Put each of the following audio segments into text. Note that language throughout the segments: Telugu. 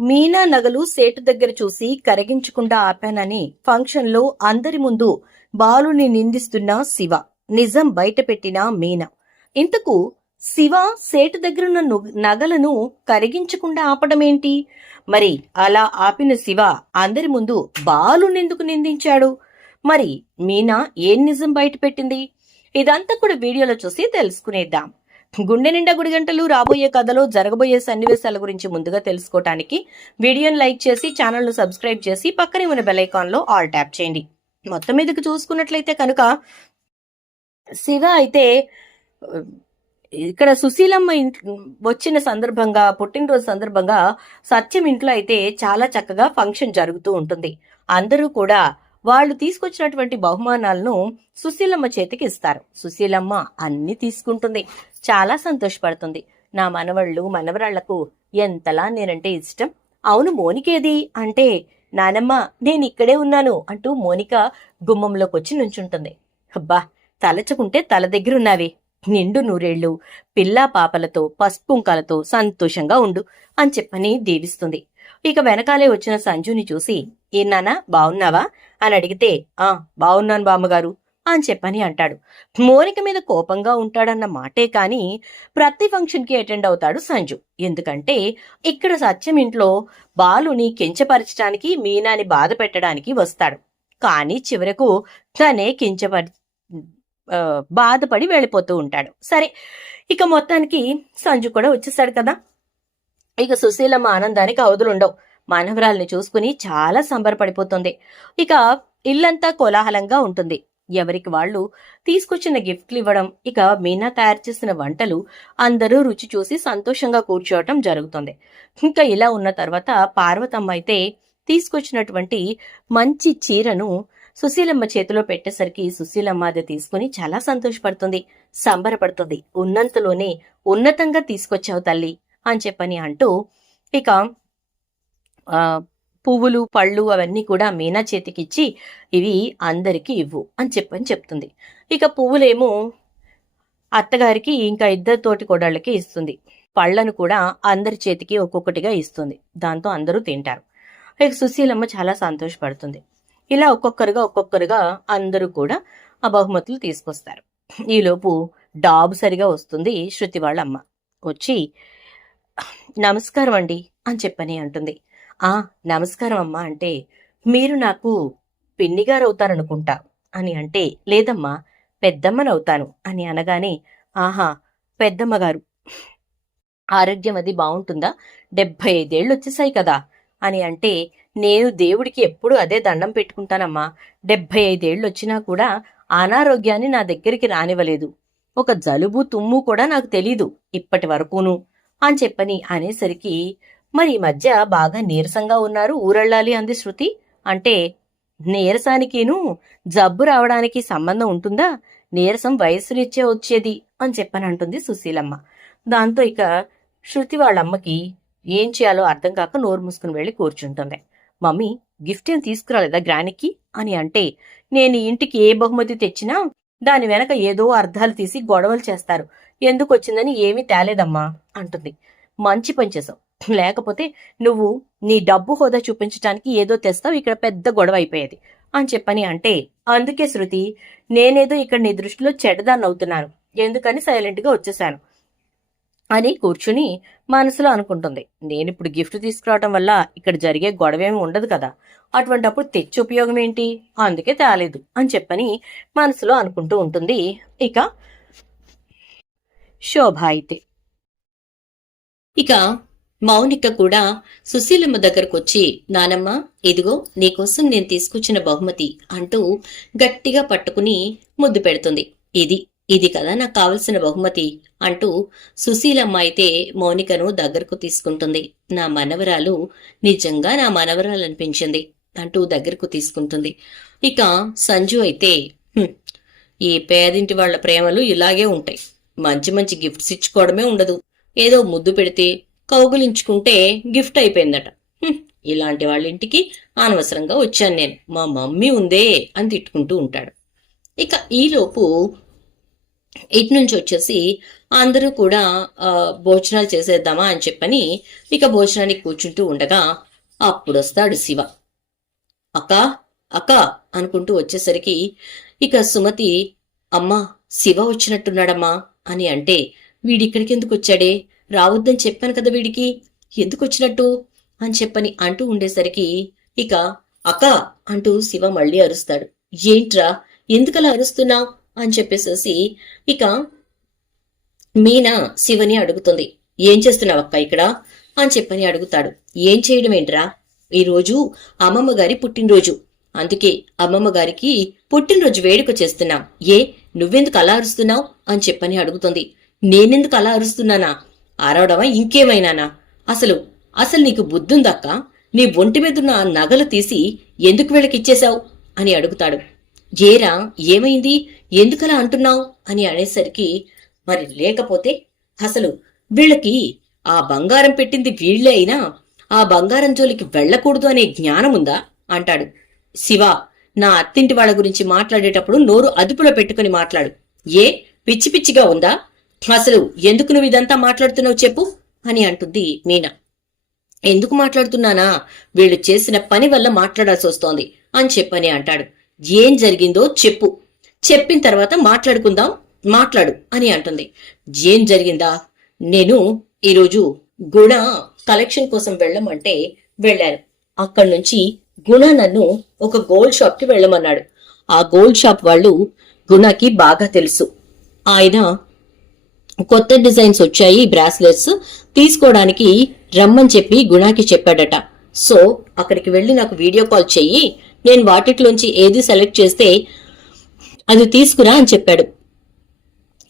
మీనా నగలు సేటు దగ్గర చూసి కరిగించకుండా ఆపానని ఫంక్షన్లో అందరి ముందు బాలుని నిందిస్తున్న శివ. నిజం బయటపెట్టిన మీనా. ఇంతకు శివ సేటు దగ్గరున్న నగలను కరిగించకుండా ఆపడమేంటి? మరి అలా ఆపిన శివ అందరి ముందు బాలునెందుకు నిందించాడు? మరి మీనా ఏం నిజం బయటపెట్టింది? ఇదంతా కూడా వీడియోలో చూసి తెలుసుకునేద్దాం. గుండె నిండా గుడి గంటలు రాబోయే కథలో జరగబోయే సన్నివేశాల గురించి ముందుగా తెలుసుకోవటానికి వీడియోని లైక్ చేసి ఛానల్ను సబ్స్క్రైబ్ చేసి పక్కనే ఉన్న బెలైకాన్లో ఆల్ ట్యాప్ చేయండి. మొత్తం మీదకి చూసుకున్నట్లయితే కనుక శివ అయితే ఇక్కడ సుశీలమ్మ వచ్చిన సందర్భంగా పుట్టినరోజు సందర్భంగా సత్యం ఇంట్లో అయితే చాలా చక్కగా ఫంక్షన్ జరుగుతూ ఉంటుంది. అందరూ కూడా వాళ్ళు తీసుకొచ్చినటువంటి బహుమానాలను సుశీలమ్మ చేతికి ఇస్తారు సుశీలమ్మ అన్ని తీసుకుంటుంది. చాలా సంతోషపడుతుంది. నా మనవళ్ళు మనవరాళ్ళకు ఎంతలా నేనంటే ఇష్టం. అవును మోనికేది? అంటే నానమ్మ నేను ఇక్కడే ఉన్నాను అంటూ మోనిక గుమ్మంలోకి వచ్చి నుంచుంటుంది. అబ్బా తలచుకుంటే తల దగ్గరున్నావి. నిండు నూరేళ్ళు పిల్లా పాపలతో పసుపుంకాలతో సంతోషంగా ఉండు అని చెప్పని దీవిస్తుంది. ఇక వెనకాలే వచ్చిన సంజుని చూసి ఏ నాన్న బావున్నావా? అని అడిగితే ఆ బావున్నాను బామ్మగారు అని చెప్పని అంటాడు. మోనిక మీద కోపంగా ఉంటాడన్న మాటే కాని ప్రతి ఫంక్షన్కి అటెండ్ అవుతాడు సంజు. ఎందుకంటే ఇక్కడ సత్యం ఇంట్లో బాలుని కించపరచడానికి మీనాని బాధ పెట్టడానికి వస్తాడు. కానీ చివరకు తనే కించపరి బాధపడి వెళ్ళిపోతూ ఉంటాడు. సరే ఇక మొత్తానికి సంజు కూడా వచ్చేసాడు కదా. ఇక సుశీలమ్మ ఆనందానికి అవధులుండవు. మానవరాల్ని చూసుకుని చాలా సంబరపడిపోతుంది. ఇక ఇల్లంతా కోలాహలంగా ఉంటుంది. ఎవరికి వాళ్ళు తీసుకొచ్చిన గిఫ్ట్లు ఇవ్వడం ఇక మీనా తయారు చేసిన వంటలు అందరూ రుచి చూసి సంతోషంగా కూర్చోవటం జరుగుతుంది. ఇంకా ఇలా ఉన్న తర్వాత పార్వతమ్మ అయితే తీసుకొచ్చినటువంటి మంచి చీరను సుశీలమ్మ చేతిలో పెట్టేసరికి సుశీలమ్మ అది తీసుకుని చాలా సంతోషపడుతుంది. సంబరపడుతుంది. ఉన్నంతలోనే ఉన్నతంగా తీసుకొచ్చావు తల్లి అని చెప్పని అంటూ ఇక పువ్వులు పళ్ళు అవన్నీ కూడా మీనా చేతికిచ్చి ఇవి అందరికీ ఇవ్వు అని చెప్పని చెప్తుంది. ఇక పువ్వులేమో అత్తగారికి ఇంకా ఇద్దరు తోటి కోడళ్ళకి ఇస్తుంది. పళ్ళను కూడా అందరి చేతికి ఒక్కొక్కటిగా ఇస్తుంది. దాంతో అందరూ తింటారు. ఇక సుశీలమ్మ చాలా సంతోషపడుతుంది. ఇలా ఒక్కొక్కరుగా ఒక్కొక్కరుగా అందరూ కూడా ఆ బహుమతులు తీసుకొస్తారు. ఈలోపు డాబు సరిగా వస్తుంది శృతి వాళ్ళ అమ్మ వచ్చి నమస్కారం అండి అని చెప్పని అంటుంది. ఆ నమస్కారం అమ్మా అంటే మీరు నాకు పిన్నిగారు అవుతారనుకుంటా అని అంటే లేదమ్మా పెద్దమ్మనవుతాను అని అనగానే ఆహా పెద్దమ్మగారు. ఆరోగ్యం అది బాగుంటుందా డెబ్బై ఐదేళ్ళు వచ్చేసాయి కదా అని అంటే నేను దేవుడికి ఎప్పుడు అదే దండం పెట్టుకుంటానమ్మా. డెబ్బై ఐదేళ్ళు వచ్చినా కూడా అనారోగ్యాన్ని నా దగ్గరికి రానివ్వలేదు. ఒక జలుబు తుమ్ము కూడా నాకు తెలీదు ఇప్పటి వరకును అని చెప్పని అనేసరికి మరి ఈ మధ్య బాగా నీరసంగా ఉన్నారు ఊరెళ్ళాలి అంది శృతి. అంటే నీరసానికిను జబ్బు రావడానికి సంబంధం ఉంటుందా? నీరసం వయస్సునిచ్చే వచ్చేది అని చెప్పని అంటుంది సుశీలమ్మ. దాంతో ఇక శృతి వాళ్ళ అమ్మకి ఏం చేయాలో అర్థం కాక నోరు మూసుకుని వెళ్ళి కూర్చుంటుంది. మమ్మీ గిఫ్ట్ ఏం తీసుకురాలేదా గ్రానికి? అని అంటే నేను ఇంటికి ఏ బహుమతి తెచ్చినా దాని వెనక ఏదో అర్థాలు తీసి గొడవలు చేస్తారు. ఎందుకు వచ్చిందని ఏమీ తేలేదమ్మా అంటుంది. మంచి పని చేసావు లేకపోతే నువ్వు నీ డబ్బు హోదా చూపించడానికి ఏదో తెస్తావు ఇక్కడ పెద్ద గొడవ అయిపోయేది అని చెప్పని అంటే అందుకే శృతి నేనేదో ఇక్కడ నీ దృష్టిలో చెడ్డదాన్ని అవుతున్నాను ఎందుకని సైలెంట్గా వచ్చేసాను అని కూర్చుని మనసులో అనుకుంటుంది. నేను ఇప్పుడు గిఫ్ట్ తీసుకురావటం వల్ల ఇక్కడ జరిగే గొడవేమి ఉండదు కదా అటువంటప్పుడు తెచ్చి ఉపయోగం ఏంటి? అందుకే తేలేదు అని చెప్పని మనసులో అనుకుంటూ ఉంటుంది. ఇక శోభ అయితే. ఇక మౌనిక కూడా సుశీలమ్మ దగ్గరకొచ్చి నానమ్మ ఇదిగో నీకోసం నేను తీసుకొచ్చిన బహుమతి అంటూ గట్టిగా పట్టుకుని ముద్దు పెడుతుంది. ఇది ఇది కదా నాకు కావలసిన బహుమతి అంటూ సుశీలమ్మ అయితే మౌనికను దగ్గరకు తీసుకుంటుంది. నా మనవరాలు నిజంగా నా మనవరాలు అనిపించింది అంటూ దగ్గరకు తీసుకుంటుంది. ఇక సంజు అయితే ఈ పేదింటి వాళ్ళ ప్రేమలు ఇలాగే ఉంటాయి. మంచి మంచి గిఫ్ట్స్ ఇచ్చుకోవడమే ఉండదు. ఏదో ముద్దు పెడితే కౌగులించుకుంటే గిఫ్ట్ అయిపోయిందట. ఇలాంటి వాళ్ళ ఇంటికి అనవసరంగా వచ్చాను నేను. మా మమ్మీ ఉందే అని తిట్టుకుంటూ ఉంటాడు. ఇక ఈలోపు ఇటు నుంచి వచ్చేసి అందరూ కూడా భోజనాలు చేసేద్దామా అని చెప్పని ఇక భోజనానికి కూర్చుంటూ ఉండగా అప్పుడు వస్తాడు శివ. అక్క అక్క అనుకుంటూ వచ్చేసరికి ఇక సుమతి అమ్మా శివ వచ్చినట్టున్నాడమ్మా అని అంటే వీడిక్కడికి ఎందుకు వచ్చాడే? రావద్దని చెప్పాను కదా వీడికి. ఎందుకు వచ్చినట్టు అని చెప్పని అంటూ ఉండేసరికి ఇక అక్క అంటూ శివ మళ్ళీ అరుస్తాడు. ఏంట్రా? ఎందుకలా అరుస్తున్నావు? అని చెప్పేసేసి ఇక మీనా శివని అడుగుతుంది. ఏం చేస్తున్నావు అక్క ఇక్కడ? అని చెప్పని అడుగుతాడు. ఏం చేయడం ఏంట్రా? ఈరోజు అమ్మమ్మ గారి పుట్టినరోజు. అందుకే అమ్మమ్మ గారికి పుట్టినరోజు వేడుక చేస్తున్నాం. ఏ నువ్వెందుకు అలా అరుస్తున్నావు? అని చెప్పని అడుగుతుంది. నేనెందుకు అలా అరుస్తున్నానా? అరవడమా ఇంకేమైనానా? అసలు అసలు నీకు బుద్ధుందక్క? నీ ఒంటి మీదున్న ఆ నగలు తీసి ఎందుకు వీళ్ళకిచ్చేశావు? అని అడుగుతాడు. ఏరా ఏమైంది? ఎందుకలా అంటున్నావు? అని అనేసరికి మరి లేకపోతే అసలు వీళ్ళకి ఆ బంగారం పెట్టింది వీళ్ళే అయినా ఆ బంగారం జోలికి వెళ్ళకూడదు అనే జ్ఞానముందా? అంటాడు. శివ నా అత్తింటి వాళ్ళ గురించి మాట్లాడేటప్పుడు నోరు అదుపులో పెట్టుకుని మాట్లాడు. ఏ? పిచ్చి పిచ్చిగా ఉందా? అసలు ఎందుకు నువ్వు ఇదంతా మాట్లాడుతున్నావు చెప్పు అని అంటుంది మీనా. ఎందుకు మాట్లాడుతున్నానా? వీళ్ళు చేసిన పని వల్ల మాట్లాడాల్సి వస్తోంది అని చెప్పని అంటాడు. ఏం జరిగిందో చెప్పు. చెప్పిన తర్వాత మాట్లాడుకుందాం మాట్లాడు అని అంటుంది. ఏం జరిగిందా? నేను ఈరోజు గుణ కలెక్షన్ కోసం వెళ్ళమంటే వెళ్ళాను. అక్కడి నుంచి గుణ నన్ను ఒక గోల్డ్ షాప్కి వెళ్ళమన్నాడు. ఆ గోల్డ్ షాప్ వాళ్ళు గుణకి బాగా తెలుసు. ఆయన కొత్త డిజైన్స్ వచ్చాయి బ్రాస్లెట్స్. తీసుకోవడానికి రమ్మని చెప్పి గుణాకి చెప్పాడట. సో అక్కడికి వెళ్ళి నాకు వీడియో కాల్ చెయ్యి. నేను వాటిలోంచి ఏది సెలెక్ట్ చేస్తే అది తీసుకురా అని చెప్పాడు.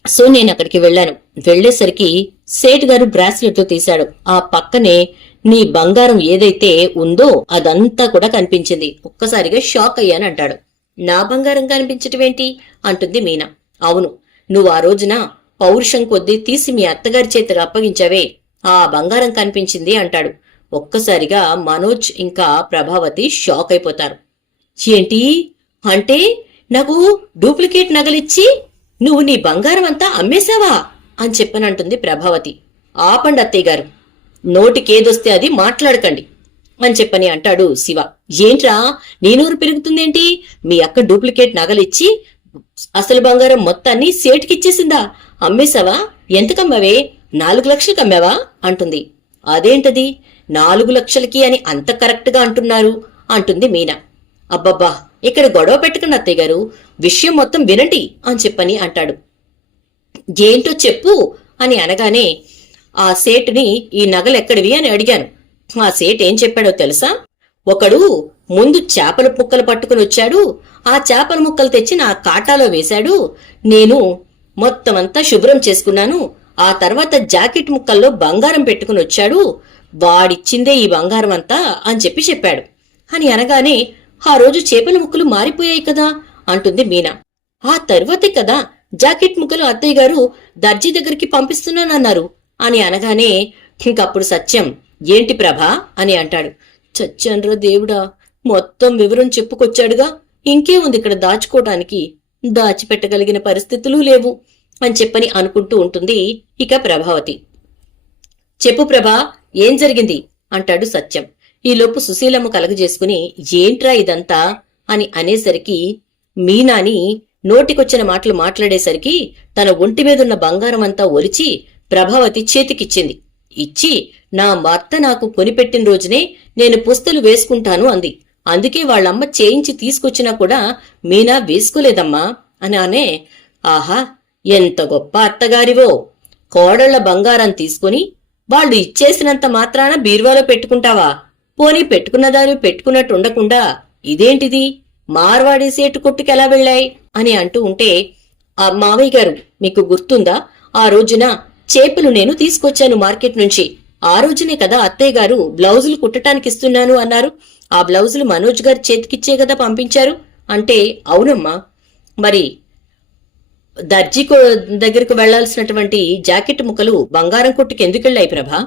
సో నేను అక్కడికి వెళ్ళాను. వెళ్ళేసరికి సేట్ గారు బ్రాస్లెట్ తీశాడు. ఆ పక్కనే నీ బంగారం ఏదైతే ఉందో అదంతా కూడా కనిపించింది. ఒక్కసారిగా షాక్ అయ్యాను అంటాడు. నా బంగారం కనిపించటమేంటి అంటుంది మీనా. అవును. నువ్వు ఆ రోజున పౌరుషం కొద్దీ తీసి మీ అత్తగారి చేతికి అప్పగించావే. ఆ బంగారం కనిపించింది అంటాడు. ఒక్కసారిగా మనోజ్ ఇంకా ప్రభావతి షాక్ అయిపోతారు. ఏంటి? అంటే నాకు డూప్లికేట్ నగలిచ్చి నువ్వు నీ బంగారం అంతా అమ్మేశావా? అని చెప్పనంటుంది ప్రభావతి. ఆపండి అత్తయ్య గారు. నోటికేదొస్తే అది మాట్లాడకండి అని చెప్పని అంటాడు శివ. ఏంట్రా? నేనూరు పెరుగుతుందేంటి? మీ అక్క డూప్లికేట్ నగలిచ్చి అసలు బంగారం మొత్తాన్ని సేటికిచ్చేసిందా? అమ్మేశావా? ఎంతకమ్మవే? నాలుగు లక్షలకు అమ్మావా అంటుంది. అదేంటది? నాలుగు లక్షలకి అని అంత కరెక్ట్గా అంటున్నారు అంటుంది మీనా. అబ్బబ్బా ఇక్కడ గొడవ పెట్టుకున్న అత్తయ్య గారు విషయం మొత్తం వినండి అని చెప్పని అంటాడు. ఏంటో చెప్పు అని అనగానే ఆ సేటుని ఈ నగలు ఎక్కడివి అని అడిగాను. ఆ సేట్ ఏం చెప్పాడో తెలుసా? ఒకడు ముందు చేపల ముక్కలు పట్టుకుని వచ్చాడు ఆ చేపల ముక్కలు తెచ్చి నా కాటాలో వేశాడు నేను మొత్తం అంతా శుభ్రం చేసుకున్నాను. ఆ తర్వాత జాకెట్ ముక్కల్లో బంగారం పెట్టుకుని వచ్చాడు. వాడిచ్చిందే ఈ బంగారం అంతా అని చెప్పి చెప్పాడు. అని అనగానే ఆ రోజు చేపల ముక్కలు మారిపోయాయి కదా అంటుంది మీనా. ఆ తర్వాతే కదా జాకెట్ ముక్కలు అత్తయ్య గారు దర్జీ దగ్గరికి పంపిస్తున్నానన్నారు అని అనగానే ఇంకప్పుడు సత్యం. ఏంటి ప్రభా అని అంటాడు. చచ్చన్రా దేవుడా మొత్తం వివరం చెప్పుకొచ్చాడుగా. ఇంకే ఉంది ఇక్కడ దాచుకోవటానికి దాచిపెట్టగలిగిన పరిస్థితులు లేవు అని చెప్పని అనుకుంటూ ఉంటుంది ఇక ప్రభావతి. చెప్పు ప్రభా ఏం జరిగింది? అంటాడు సత్యం. ఈలోపు సుశీలమ్మ కలగజేసుకుని ఏంట్రా ఇదంతా? అని అనేసరికి మీనాని నోటికొచ్చిన మాటలు మాట్లాడేసరికి తన ఒంటి మీదున్న బంగారం అంతా ఒలిచి ప్రభావతి చేతికిచ్చింది. ఇచ్చి నా భర్త నాకు కొనిపెట్టిన రోజునే నేను పుస్తలు వేసుకుంటాను అంది. అందుకే వాళ్ళమ్మ చేయించి తీసుకొచ్చినా కూడా మీనా వేసుకోలేదమ్మా అని అనే ఆహా ఎంత గొప్ప అత్తగారివో. కోడళ్ళ బంగారం తీసుకుని వాళ్ళు ఇచ్చేసినంత మాత్రాన బీరువాలో పెట్టుకుంటావా? పోనీ పెట్టుకున్నదాని పెట్టుకున్నట్టు ఉండకుండా ఇదేంటిది? మార్వాడి సేటు కొట్టుకెలా వెళ్ళాయి? అని అంటూ ఉంటే ఆ మావయ్య గారు మీకు గుర్తుందా? ఆ రోజున చేపలు నేను తీసుకొచ్చాను మార్కెట్ నుంచి. ఆ రోజునే కదా అత్తయ్య గారు బ్లౌజులు కుట్టడానికి ఇస్తున్నాను అన్నారు. ఆ బ్లౌజులు మనోజ్ గారి చేతికిచ్చే కదా పంపించారు? అంటే అవునమ్మా. మరి దర్జీ దగ్గరకు వెళ్ళాల్సినటువంటి జాకెట్ ముక్కలు బంగారం కొట్టుకు ఎందుకు వెళ్ళాయి ప్రభా?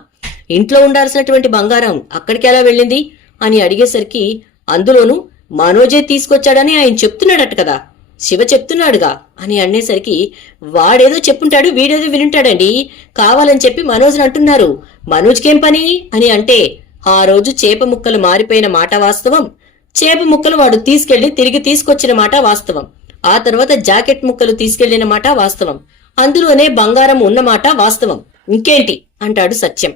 ఇంట్లో ఉండాల్సినటువంటి బంగారం అక్కడికి ఎలా వెళ్ళింది? అని అడిగేసరికి అందులోనూ మనోజే తీసుకొచ్చాడని ఆయన చెప్తున్నాడట కదా. శివ చెప్తున్నాడుగా అని అనేసరికి వాడేదో చెప్పుంటాడు వీడేదో వినుంటాడండి. కావాలని చెప్పి మనోజ్ అంటున్నారు. మనోజ్కేం పని? అని అంటే ఆ రోజు చేప ముక్కలు మారిపోయిన మాట వాస్తవం. చేప ముక్కలు వాడు తీసుకెళ్ళి తిరిగి తీసుకొచ్చిన మాట వాస్తవం. ఆ తర్వాత జాకెట్ ముక్కలు తీసుకెళ్ళిన మాట వాస్తవం. అందులోనే బంగారం ఉన్న మాట వాస్తవం. ఇంకేంటి? అంటాడు సత్యం.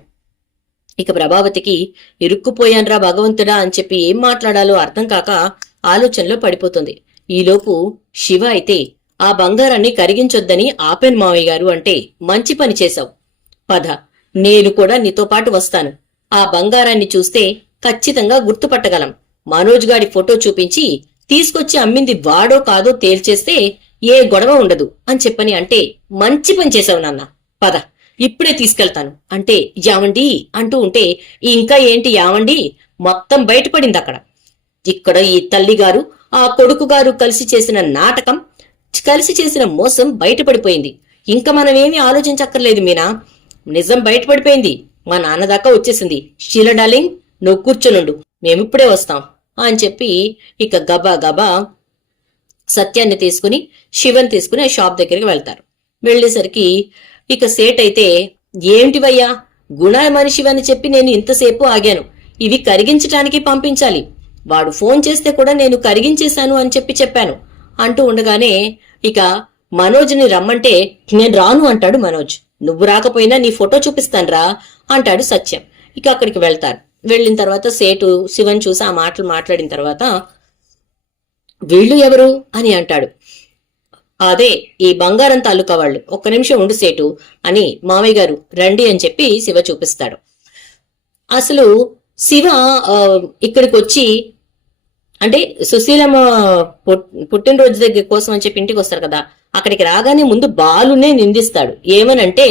ఇక ప్రభావతికి ఇరుక్కుపోయాన్రా భగవంతుడా అని చెప్పి ఏం మాట్లాడాలో అర్థం కాక ఆలోచనలో పడిపోతుంది. ఈలోపు శివ అయితే ఆ బంగారాన్ని కరిగించొద్దని ఆపెన్ మావయ్య గారు అంటే మంచి పని చేశావు. పద నేను కూడా నీతో పాటు వస్తాను. ఆ బంగారాన్ని చూస్తే ఖచ్చితంగా గుర్తుపట్టగలం. మనోజ్ గాడి ఫోటో చూపించి తీసుకొచ్చి అమ్మింది వాడో కాదో తేల్చేస్తే ఏ గొడవ ఉండదు అని చెప్పని అంటే మంచి పని చేశావు నాన్న. పద ఇప్పుడే తీసుకెళ్తాను. అంటే యావండి అంటూ ఉంటే ఇంకా ఏంటి యావండి? మొత్తం బయటపడింది అక్కడ. ఇక్కడ ఈ తల్లిగారు ఆ కొడుకు గారు కలిసి చేసిన నాటకం కలిసి చేసిన మోసం బయటపడిపోయింది. ఇంకా మనమేమీ ఆలోచించక్కర్లేదు మీనా. నిజం బయటపడిపోయింది. మా నాన్న దాకా వచ్చేసింది. షీల డార్లింగ్ నువ్వు కూర్చొనుండు. మేమిప్పుడే వస్తాం అని చెప్పి ఇక గబా గబా సత్యాన్ని తీసుకుని శివన్ తీసుకుని ఆ షాప్ దగ్గరికి వెళ్తారు. వెళ్ళేసరికి ఇక సేట్ అయితే ఏంటివయ్యా? గుణ మనిషివని చెప్పి నేను ఇంతసేపు ఆగాను. ఇవి కరిగించటానికి పంపించాలి. వాడు ఫోన్ చేస్తే కూడా నేను కరిగించేశాను అని చెప్పి చెప్పాను. అంటూ ఉండగానే ఇక మనోజ్ని రమ్మంటే నేను రాను అంటాడు మనోజ్. నువ్వు రాకపోయినా నీ ఫోటో చూపిస్తానురా అంటాడు సత్యం. ఇక అక్కడికి వెళ్తారు వెళ్ళిన తర్వాత సేటు శివన్ చూసి ఆ మాటలు మాట్లాడిన తర్వాత వీళ్ళు ఎవరు? అని అంటాడు. అదే ఈ బంగారం తాలూకా వాళ్ళు. ఒక్క నిమిషం ఉండు సేటు అని మామయ్య గారు రండి అని చెప్పి శివ చూపిస్తాడు. అసలు శివ ఇక్కడికి వచ్చి అంటే సుశీలమ్మ పుట్- పుట్టినరోజు దగ్గర కోసం అని చెప్పి ఇంటికి వస్తారు కదా అక్కడికి రాగానే ముందు బాలునే నిందిస్తాడు. ఏమనంటే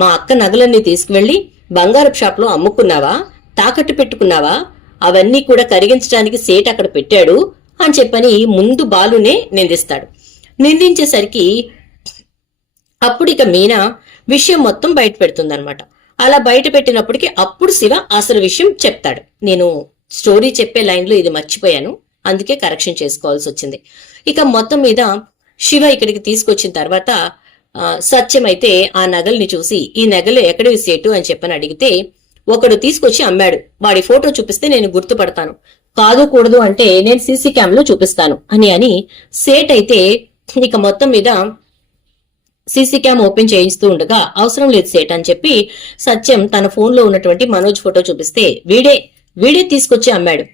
మా అక్క నగలన్నీ తీసుకువెళ్ళి బంగారపు షాప్లో అమ్ముకున్నావా? తాకట్టు పెట్టుకున్నావా? అవన్నీ కూడా కరిగించడానికి సేట్ అక్కడ పెట్టాడు అని చెప్పని ముందు బాలునే నిందిస్తాడు. నిందించేసరికి అప్పుడు ఇక మీనా విషయం మొత్తం బయట పెడుతుందనమాట అలా బయట పెట్టినప్పటికీ అప్పుడు శివ అసలు విషయం చెప్తాడు. నేను స్టోరీ చెప్పే లైన్లో ఇది మర్చిపోయాను. అందుకే కరెక్షన్ చేసుకోవాల్సి వచ్చింది. ఇక మొత్తం మీద శివ ఇక్కడికి తీసుకొచ్చిన తర్వాత సత్యమైతే సత్యం అయితే ఆ నగల్ని చూసి ఈ నగలు ఎక్కడివి సేటు అని చెప్పని అడిగితే ఒకడు తీసుకొచ్చి అమ్మాడు. వాడి ఫోటో చూపిస్తే నేను గుర్తుపడతాను. కాదు కూడదు అంటే నేను సీసీ క్యామ్లో చూపిస్తాను అని అని సేట్ అయితే ఇక మొత్తం మీద సీసీ క్యామ్ ఓపెన్ చేయిస్తూ ఉండగా అవసరం లేదు సేట్ అని చెప్పి సత్యం తన ఫోన్లో ఉన్నటువంటి మనోజ్ ఫోటో చూపిస్తే వీడే వీడే తీసుకొచ్చి అమ్మాడు.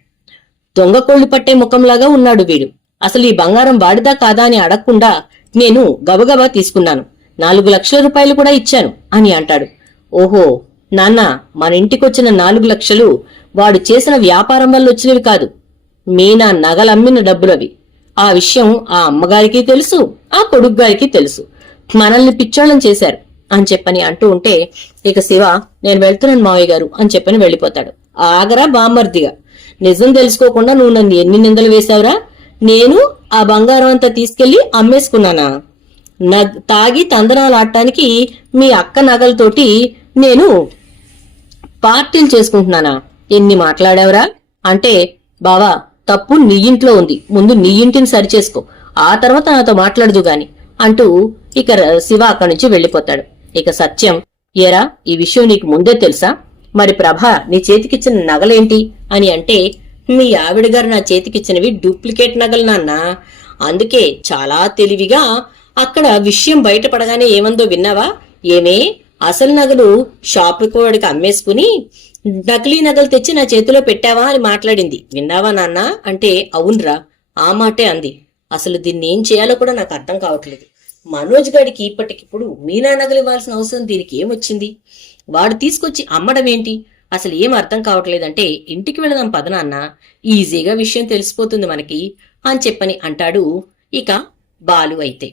దొంగ కోళ్ళు పట్టే ముఖంలాగా ఉన్నాడు వీడు. అసలు ఈ బంగారం వాడిదా కాదా అని అడగకుండా నేను గబగబా తీసుకున్నాను. నాలుగు లక్షల రూపాయలు కూడా ఇచ్చాను అని అంటాడు. ఓహో నాన్న మన ఇంటికొచ్చిన నాలుగు లక్షలు వాడు చేసిన వ్యాపారం వల్ల వచ్చినవి కాదు. మీనా నగలమ్మిన డబ్బులవి. ఆ విషయం ఆ అమ్మగారికి తెలుసు ఆ కొడుకు గారికి తెలుసు. మనల్ని పిచ్చోళ్ళం చేశారు అని చెప్పని అంటూ ఉంటే ఇక శివ నేను వెళ్తున్నాను మావయ్య గారు అని చెప్పని వెళ్ళిపోతాడు. ఆగరా బామ్మర్దిగా. నిజం తెలుసుకోకుండా నువ్వు నన్ను ఎన్ని నిందలు వేశావురా? నేను ఆ బంగారం అంతా తీసుకెళ్ళి అమ్మేసుకున్నానా? నగ్ తాగి తందనాలు ఆడటానికి మీ అక్క నగలతోటి నేను పార్టీలు చేసుకుంటున్నానా? ఎన్ని మాట్లాడావురా? అంటే బావా తప్పు నీ ఇంట్లో ఉంది. ముందు నీ ఇంటిని సరిచేసుకో. ఆ తర్వాత నాతో మాట్లాడదు గాని అంటూ ఇక ర- శివ అక్కడి నుంచి వెళ్ళిపోతాడు. ఇక సత్యం ఏరా ఈ విషయం నీకు ముందే తెలుసా? మరి ప్రభ నీ చేతికిచ్చిన నగలేంటి? అని అంటే మీ ఆవిడ గారు నా చేతికిచ్చినవి డూప్లికేట్ నగలు నాన్న. అందుకే చాలా తెలివిగా అక్కడ విషయం బయటపడగానే ఏమందో విన్నావా? ఏమే? అసలు నగలు షాప్ వాడికి అమ్మేసుకుని నకిలీ నగలు తెచ్చి నా చేతిలో పెట్టావా అని మాట్లాడింది. విన్నావా నాన్న? అంటే అవునరా. ఆ మాటే అంది. అసలు దీన్ని ఏం చేయాలో కూడా నాకు అర్థం కావట్లేదు. మనోజ్ గాడికి ఇప్పటికిప్పుడు మీనా నగలు ఇవ్వాల్సిన అవసరం దీనికి ఏమొచ్చింది? వాడు తీసుకొచ్చి అమ్మడం ఏంటి? అసలు ఏం అర్థం కావట్లేదంటే ఇంటికి వెళదాం పదనాన్న ఈజీగా విషయం తెలిసిపోతుంది మనకి అని చెప్పని అంటాడు ఇక బాలు అయితే.